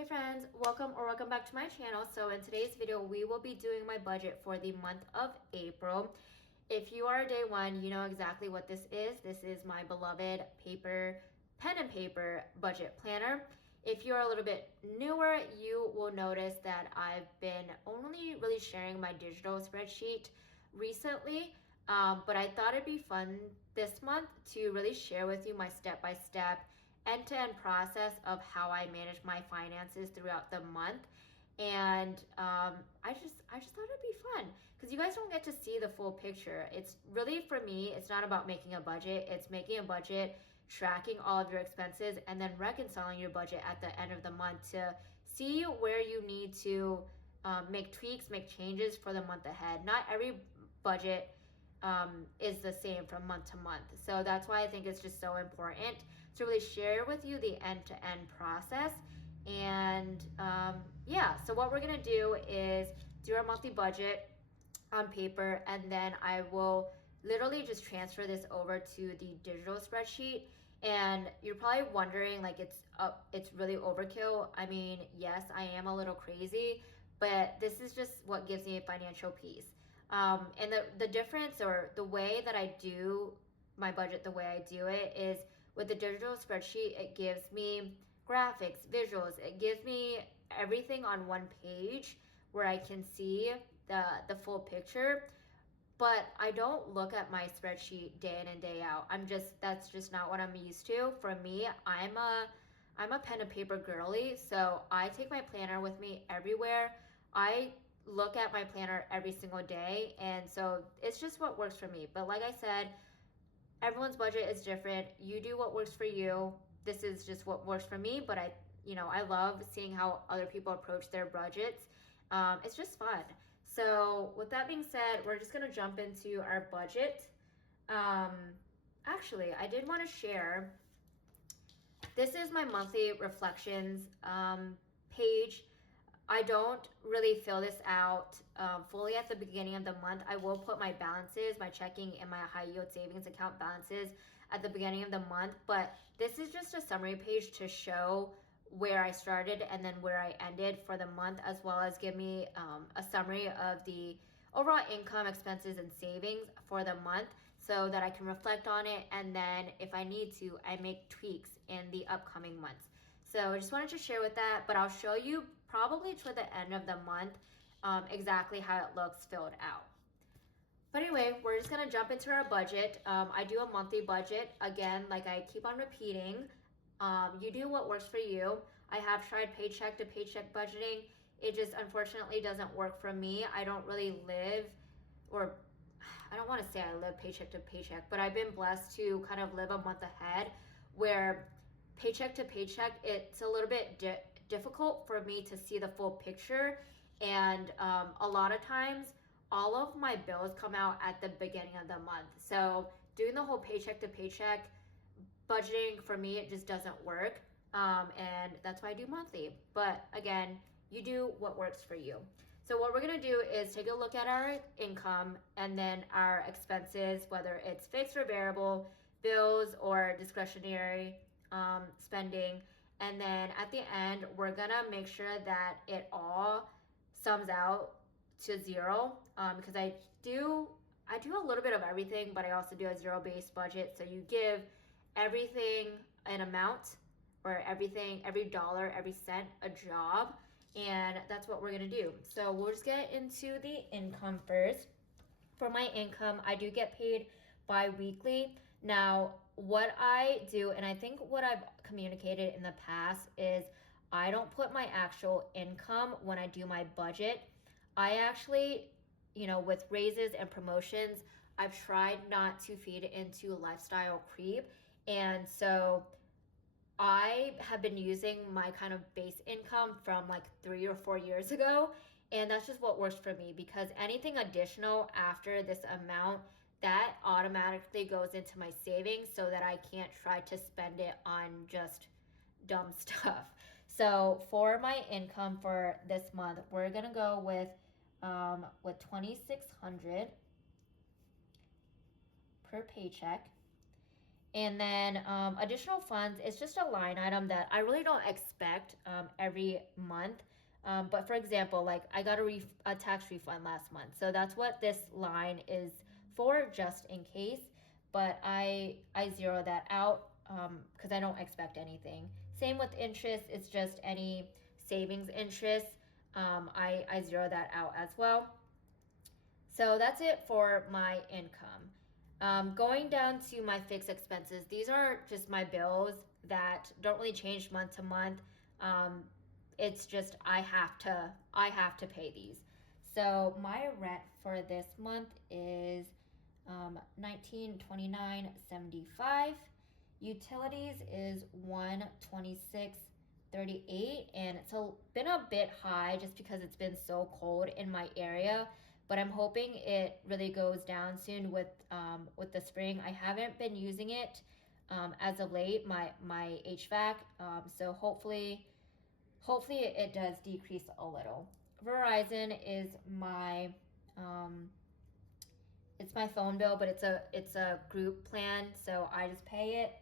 Hey friends, welcome back to my channel. So in today's video, we will be doing my budget for the month of April. If you are day one, you know exactly what this is. This is my beloved pen and paper budget planner. If you're a little bit newer, you will notice that I've been only really sharing my digital spreadsheet recently. But I thought it'd be fun this month to really share with you my step-by-step end-to-end process of how I manage my finances throughout the month. And I just thought it'd be fun because you guys don't get to see the full picture. It's really, for me, it's not about making a budget. It's making a budget, tracking all of your expenses, and then reconciling your budget at the end of the month to see where you need to make tweaks, make changes for the month ahead. Not every budget is the same from month to month. So that's why I think it's just so important to really share with you the end-to-end process. And yeah, so what we're gonna do is do our monthly budget on paper, and then I will literally just transfer this over to the digital spreadsheet. And you're probably wondering, like, it's really overkill. I mean, yes, I am a little crazy, but this is just what gives me financial peace. And the difference, or the way that I do my budget, the way I do it is with the digital spreadsheet. It gives me graphics, visuals. It gives me everything on one page where I can see the full picture. But I don't look at my spreadsheet day in and day out. That's just not what I'm used to. For me, I'm a pen and paper girly, so I take my planner with me everywhere. I look at my planner every single day, and so it's just what works for me. But like I said, everyone's budget is different. You do what works for you. This is just what works for me, but I love seeing how other people approach their budgets. It's just fun. So with that being said, we're just gonna jump into our budget. Actually, I did want to share, this is my monthly reflections page. I don't really fill this out fully at the beginning of the month. I will put my balances, my checking and my high yield savings account balances at the beginning of the month, but this is just a summary page to show where I started and then where I ended for the month, as well as give me a summary of the overall income, expenses, and savings for the month so that I can reflect on it. And then if I need to, I make tweaks in the upcoming months. So I just wanted to share with that, but I'll show you probably toward the end of the month exactly how it looks filled out. But anyway, we're just gonna jump into our budget. I do a monthly budget. Again, like I keep on repeating, you do what works for you. I have tried paycheck to paycheck budgeting. It just unfortunately doesn't work for me. I don't really live, or I don't want to say I live paycheck to paycheck, but I've been blessed to kind of live a month ahead where paycheck to paycheck, it's a little bit difficult for me to see the full picture. And a lot of times, all of my bills come out at the beginning of the month. So doing the whole paycheck to paycheck budgeting for me, it just doesn't work. And that's why I do monthly. But again, you do what works for you. So what we're gonna do is take a look at our income and then our expenses, whether it's fixed or variable, bills or discretionary spending. And then at the end, we're gonna make sure that it all sums out to zero, because I do a little bit of everything, but I also do a zero-based budget. So you give everything an amount, or every dollar, every cent a job, and that's what we're gonna do. So we'll just get into the income first. For my income, I do get paid bi-weekly. Now, what I do, and I think what I've communicated in the past, is I don't put my actual income when I do my budget. I actually, with raises and promotions, I've tried not to feed into lifestyle creep. And so I have been using my kind of base income from like 3 or 4 years ago. And that's just what works for me, because anything additional after this amount, that automatically goes into my savings so that I can't try to spend it on just dumb stuff. So for my income for this month, we're gonna go with 2,600 per paycheck. And then additional funds, it's just a line item that I really don't expect every month. But for example, like I got a tax refund last month. So that's what this line is for, just in case. But I zero that out because I don't expect anything. Same with interest, it's just any savings interest. I zero that out as well. So that's it for my income. Going down to my fixed expenses, these are just my bills that don't really change month to month. Um, it's just I have to pay these. So my rent for this month is 1929.75. Utilities is 126.38, and been a bit high just because it's been so cold in my area, but I'm hoping it really goes down soon with the spring. I haven't been using it as of late, my HVAC. So hopefully it does decrease a little. Verizon is my um, it's my phone bill, but it's a group plan, so I just pay it.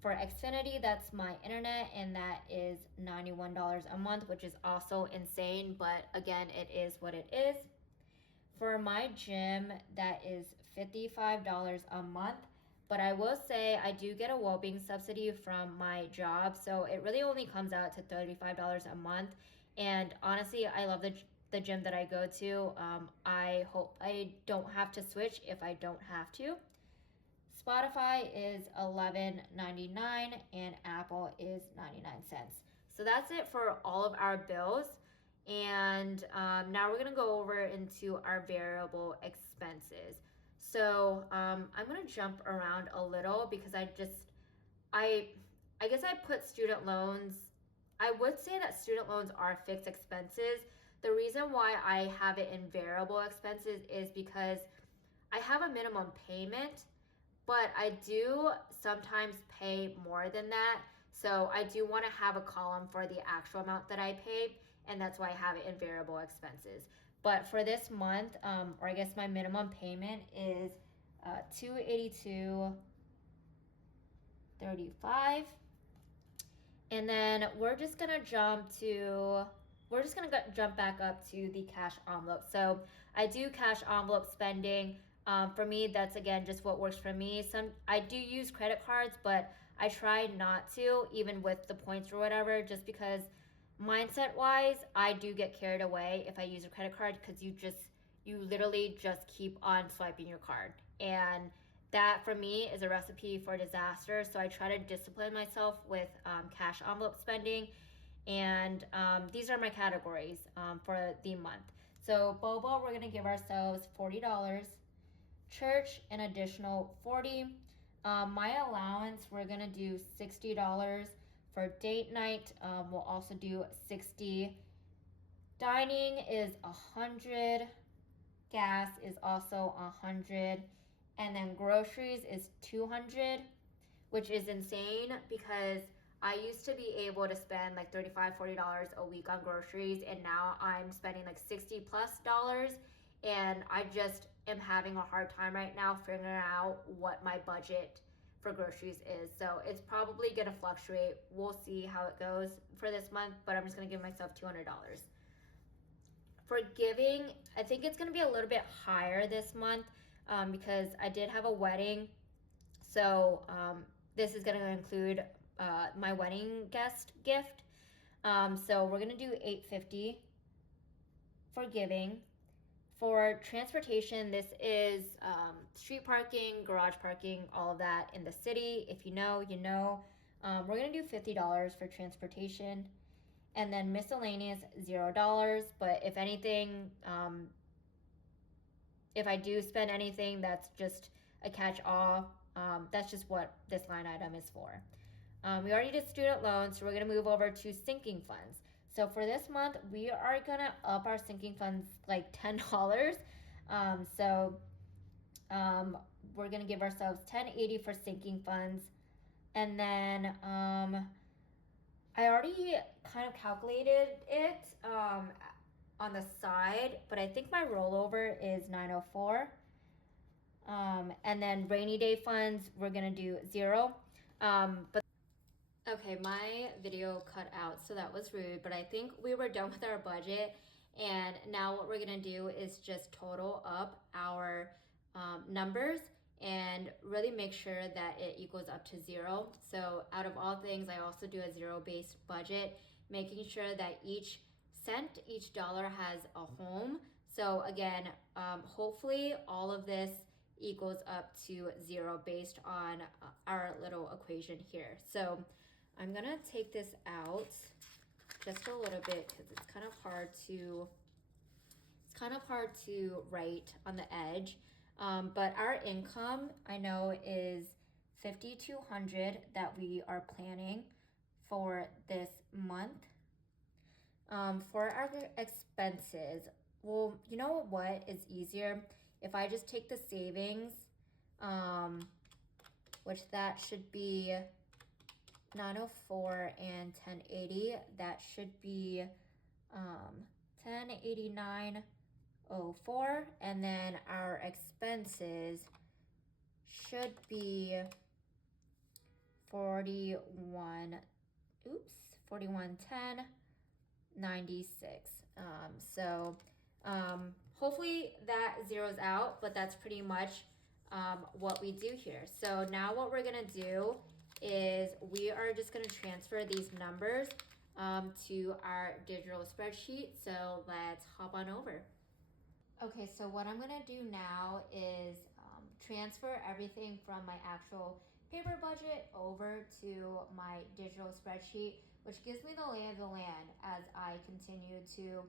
For Xfinity, that's my internet, and that is $91 a month, which is also insane, but again, it is what it is. For my gym, that is $55 a month. But I will say I do get a well-being subsidy from my job, so it really only comes out to $35 a month. And honestly, I love the gym that I go to. I hope I don't have to switch if I don't have to. Spotify is $11.99 and Apple is 99¢. So that's it for all of our bills. And now we're gonna go over into our variable expenses. So I'm gonna jump around a little because I I guess I put student loans. I would say that student loans are fixed expenses. The reason why I have it in variable expenses is because I have a minimum payment, but I do sometimes pay more than that. So I do want to have a column for the actual amount that I pay, and that's why I have it in variable expenses. But for this month, or I guess my minimum payment is $282.35, and then we're just gonna jump back up to the cash envelope. So I do cash envelope spending. For me, that's again just what works for me. I do use credit cards, but I try not to, even with the points or whatever, just because mindset wise, I do get carried away if I use a credit card because you literally just keep on swiping your card, and that for me is a recipe for disaster. So I try to discipline myself with cash envelope spending, and these are my categories for the month. So boba, we're gonna give ourselves $40. Church, an additional 40. My allowance, we're gonna do $60. For date night, we'll also do 60. Dining is 100. Gas is also 100. And then groceries is 200, which is insane because I used to be able to spend like $35-40 a week on groceries, and now I'm spending like $60+ and I just am having a hard time right now figuring out what my budget for groceries is. So it's probably gonna fluctuate. We'll see how it goes for this month, but I'm just gonna give myself $200. For giving, I think it's gonna be a little bit higher this month because I did have a wedding. So this is gonna include my wedding guest gift. So we're gonna do $850 for giving. For transportation, this is street parking, garage parking, all of that in the city. If you know, you know. We're gonna do $50 for transportation, and then miscellaneous $0. But if anything, if I do spend anything, that's just a catch-all. That's just what this line item is for. We already did student loans, so we're gonna move over to sinking funds. So for this month, we are gonna up our sinking funds like $10. So we're gonna give ourselves $10.80 for sinking funds, and then I already kind of calculated it on the side, but I think my rollover is 904. And then rainy day funds, we're gonna do 0. But okay, my video cut out, so that was rude, but I think we were done with our budget. And now what we're gonna do is just total up our numbers and really make sure that it equals up to 0. So out of all things, I also do a zero-based budget, making sure that each cent, each dollar has a home. So again, hopefully all of this equals up to 0 based on our little equation here. So I'm gonna take this out just a little bit because it's kind of hard to write on the edge. But our income, I know, is 5,200 that we are planning for this month. For our expenses, well, you know what is easier? If I just take the savings, which that should be 904 and 1080, that should be 1089.04, and then our expenses should be 4110.96. Hopefully that zeroes out, but that's pretty much what we do here. So now what we're gonna do is we are just gonna transfer these numbers to our digital spreadsheet. So let's hop on over. Okay, so what I'm gonna do now is transfer everything from my actual paper budget over to my digital spreadsheet, which gives me the lay of the land as I continue to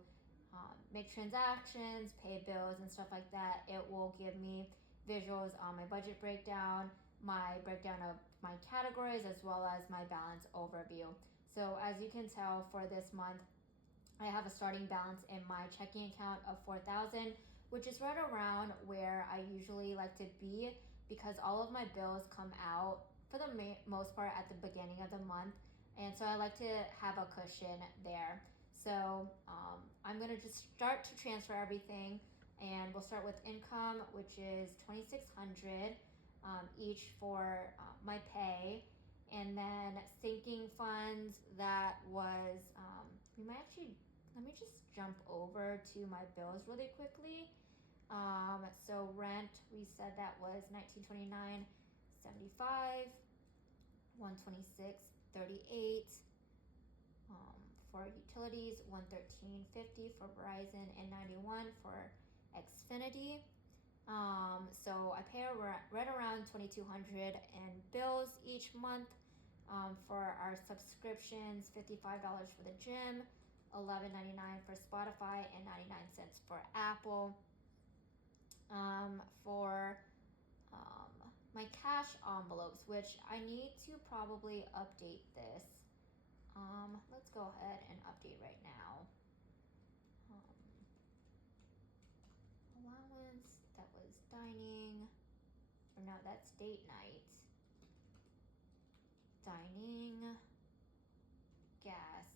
make transactions, pay bills, and stuff like that. It will give me visuals on my budget breakdown, my breakdown of my categories, as well as my balance overview. So as you can tell, for this month, I have a starting balance in my checking account of 4,000, which is right around where I usually like to be because all of my bills come out for the most part at the beginning of the month, and so I like to have a cushion there. So I'm gonna just start to transfer everything, and we'll start with income, which is 2,600 each for my pay, and then sinking funds, that was we might actually, let me just jump over to my bills really quickly. So rent, we said that was 1929.75, 126.38. For utilities, 113.50 for Verizon, and 91 for Xfinity. So I pay right around 2,200 in bills each month. For our subscriptions, $55 for the gym, $11.99 for Spotify, and 99 cents for Apple. For my cash envelopes, which I need to probably update this. Let's go ahead and update right now. Allowance, that was dining, or no, that's date night. Dining, gas,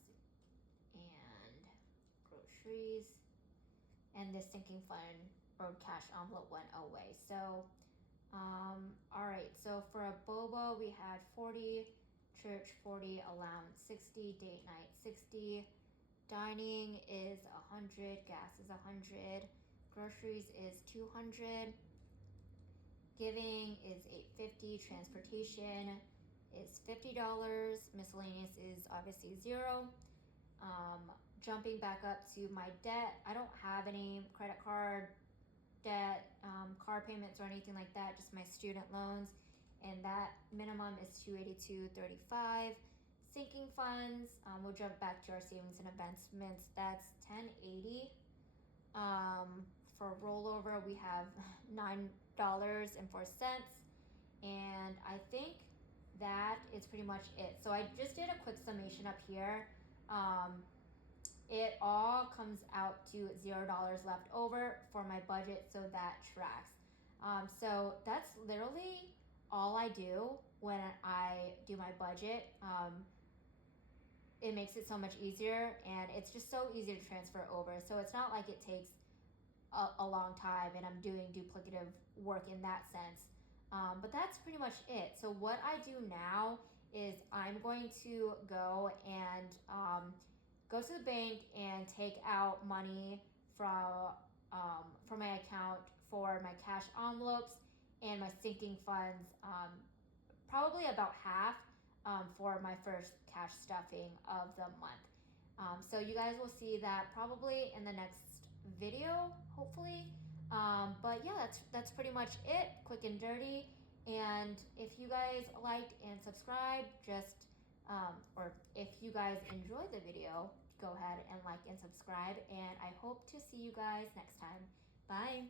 and groceries, and this sinking fund or cash envelope went away. So all right, so for a boba we had 40, church 40, allowance 60, date night 60, dining is 100, gas is 100, groceries is 200, giving is 850, transportation is $50, miscellaneous is obviously 0. Jumping back up to my debt, I don't have any credit card debt, car payments, or anything like that, just my student loans, and that minimum is $282.35. Sinking funds, we'll jump back to our savings and investments, that's $10.80. For rollover, we have $9.04, and I think that is pretty much it. So I just did a quick summation up here. It all comes out to $0 left over for my budget, so that tracks. So that's literally all I do when I do my budget. It makes it so much easier, and it's just so easy to transfer over. So it's not like it takes a long time and I'm doing duplicative work in that sense. But that's pretty much it. So what I do now is I'm going to go and go to the bank and take out money from my account for my cash envelopes and my sinking funds. Probably about half for my first cash stuffing of the month. So you guys will see that probably in the next video, hopefully. But yeah, that's pretty much it, quick and dirty. And if you guys liked and subscribed, just or if you guys enjoyed the video, go ahead and like and subscribe. And I hope to see you guys next time. Bye.